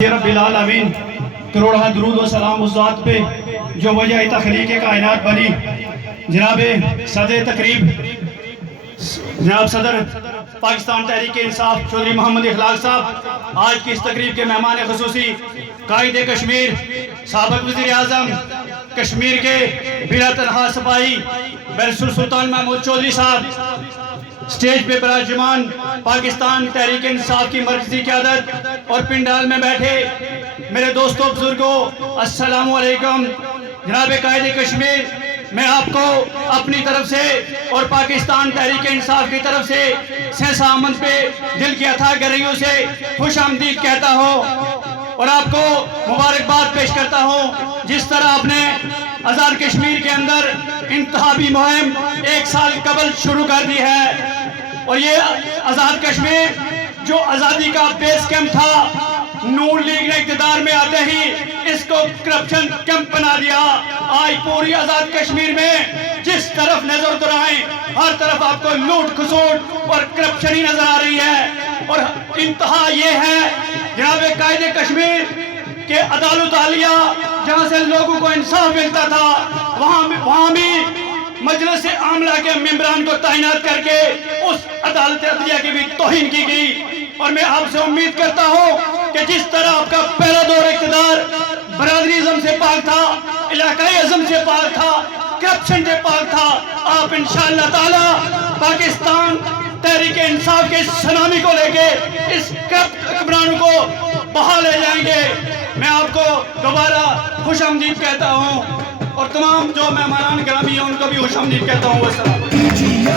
رب العالمین کروڑہ درود و سلام اس ذات پہ جو وجہ تخلیق کائنات بنی۔ جناب صدر تقریب جناب صدر پاکستان تحریک انصاف چودھری محمد اخلاق صاحب، آج کی اس تقریب کے مہمان خصوصی قائد کشمیر، سابق وزیر اعظم کشمیر کے بلا تنخواہ سپاہی بیرسٹر سلطان محمود چودھری صاحب، سٹیج پہ براجمان پاکستان تحریک انصاف کی مرکزی قیادت اور پنڈال میں بیٹھے میرے دوستوں بزرگوں، السلام علیکم۔ جناب قائد کشمیر، میں آپ کو اپنی طرف سے اور پاکستان تحریک انصاف کی طرف سے سہسا آمد پہ دل کی اتھاہ گہرائیوں سے خوش آمدید کہتا ہوں اور آپ کو مبارکباد پیش کرتا ہوں۔ جس طرح آپ نے آزاد کشمیر کے اندر انتخابی مہم 1 سال قبل شروع کر دی ہے، اور یہ آزاد کشمیر جو آزادی کا بیس کیمپ تھا، نون لیگ نے اقتدار میں آتے ہی اس کو کرپشن کیمپ بنا دیا۔ آج پوری آزاد کشمیر میں جس طرف نظر دورائیں ہر طرف آپ کو لوٹ کھسوٹ اور کرپشن ہی نظر آ رہی ہے، اور انتہا یہ ہے جناب قائد کشمیر کہ عدالت عالیہ جہاں سے لوگوں کو انصاف ملتا تھا، وہاں بھی مجلس عاملہ کے ممبران کو تعینات کر کے اس عدالت عدلیہ کی بھی توہین کی گئی۔ اور میں آپ سے امید کرتا ہوں کہ جس طرح آپ کا پہلا دور اقتدار برادری ازم سے پاک تھا، علاقائی ازم سے پاک تھا، کرپشن سے پاک تھا، آپ انشاءاللہ تعالی پاکستان تحریک انصاف کے سلامی کو لے کے اس کرپٹ حکمرانوں کو بہا لے جائیں گے۔ میں آپ کو دوبارہ خوش آمدید کہتا ہوں اور تمام جو مہمانان گرامی ہیں ان کو بھی خوش آمدید کہتا ہوں۔ والسلام۔